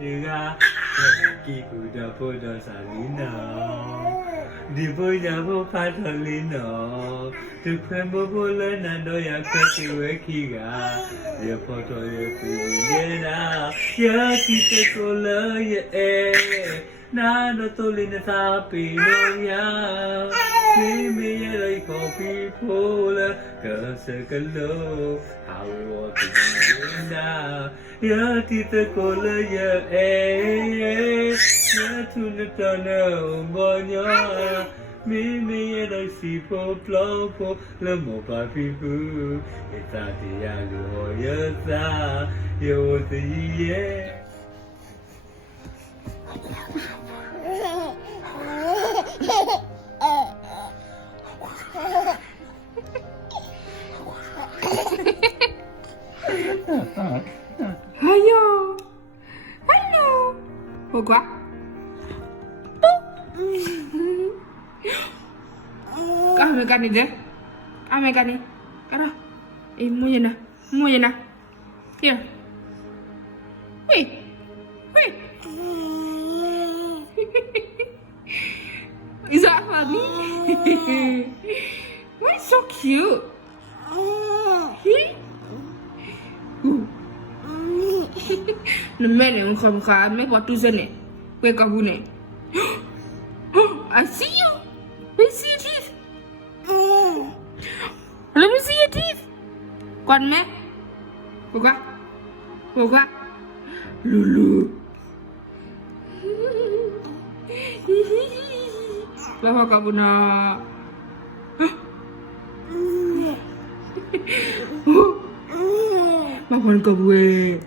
Juga kiku dapo do salino. Di boya bo patolino. Tu krembo bolo nando ya kweti wekiga. Ya poto ya kuyena. Ya kita kola ya Nando tolina sapi no ya. Mimi ya lai kopi pola. Kasakalo. How we want to be now. Ya kita kola ya ya tuna tana umbonya mimi ya dai si po plopo le mo pa pi pu eta dia lo ya sa yo te ye Ayo. Halo. Mau gua? Kami kan ini. Kami kan ini. Kara. Mau ya na. Mau ya na. Here. Wait. Wait. Is that funny? Why so cute? Mẹ này không khá mấy quả tu dân này quay cả hù này. I see you. Let me see your teeth. Let me see your teeth. Con mẹ. Cô quá. Cô quá. Lulu. Bawa kamu nak. Bawa kamu.